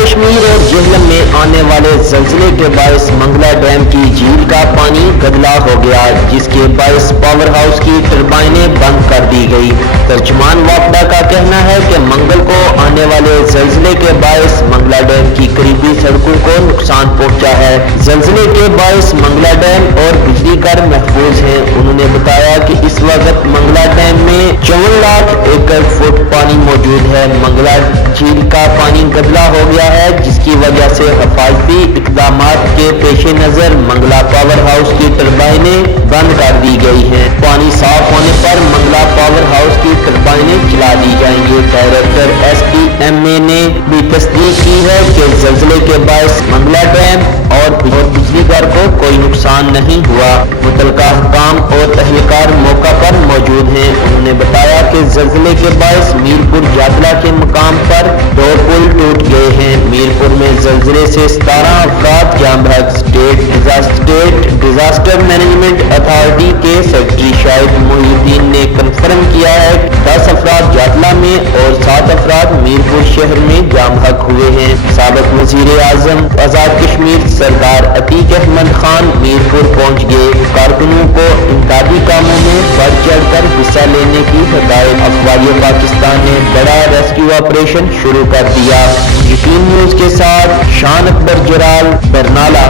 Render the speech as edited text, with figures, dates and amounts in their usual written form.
کشمیر اور جہلم میں آنے والے زلزلے کے باعث منگلا ڈیم کی جھیل کا پانی گدلا ہو گیا، جس کے باعث پاور ہاؤس کی ٹربائنیں بند کر دی گئی۔ ترجمان واپڈا کا کہنا ہے کہ منگل کو آنے والے زلزلے کے باعث منگلا ڈیم کی قریبی سڑکوں کو نقصان پہنچا ہے۔ زلزلے کے باعث منگلا ڈیم اور بجلی گھر محفوظ ہیں۔ انہوں نے بتایا کہ اس وقت منگلا ڈیم میں 54 لاکھ ایکڑ فٹ پانی موجود ہے۔ منگلا جھیل کا پانی گدلا ہو گیا ہے، جس کی وجہ سے حفاظتی اقدامات کے پیش نظر منگلا پاور ہاؤس کی ٹربائنیں بند کر دی گئی ہیں۔ پانی صاف ہونے پر منگلا پاور ہاؤس کی ٹربائنیں چلا دی جائیں گی۔ ڈائریکٹر SPMA نے بھی تصدیق کی ہے کہ زلزلے کے باعث منگلا ڈیم اور بجلی گھر کو کوئی نقصان نہیں ہوا۔ متعلقہ حکام اور اہلکار موقع پر موجود ہیں۔ انہوں نے بتایا کہ زلزلے کے باعث میرپور جادلہ کے مقام پر 2 پل ٹوٹ گئے ہیں۔ میرپور میں زلزلے سے 17 افراد جاں بحق۔ اسٹیٹ ڈیزاسٹر مینجمنٹ اتھارٹی کے سیکرٹری شاہد محی الدین نے کنفرم کیا ہے کہ 10 افراد جادلہ میں اور 7 افراد میرپور شہر میں جاں بحق ہوئے ہیں۔ سابق وزیر اعظم آزاد کشمیر سردار عتیق احمد خان میرپور پہنچ گئے۔ کارکنوں کو امدادی کاموں میں بڑھ چڑھ کر حصہ لینے کی ہدایت۔ افواج پاکستان نے بڑا ریسکیو آپریشن شروع کر دیا۔ یقین نیوز کے ساتھ شان اکبر جرال، برنالہ۔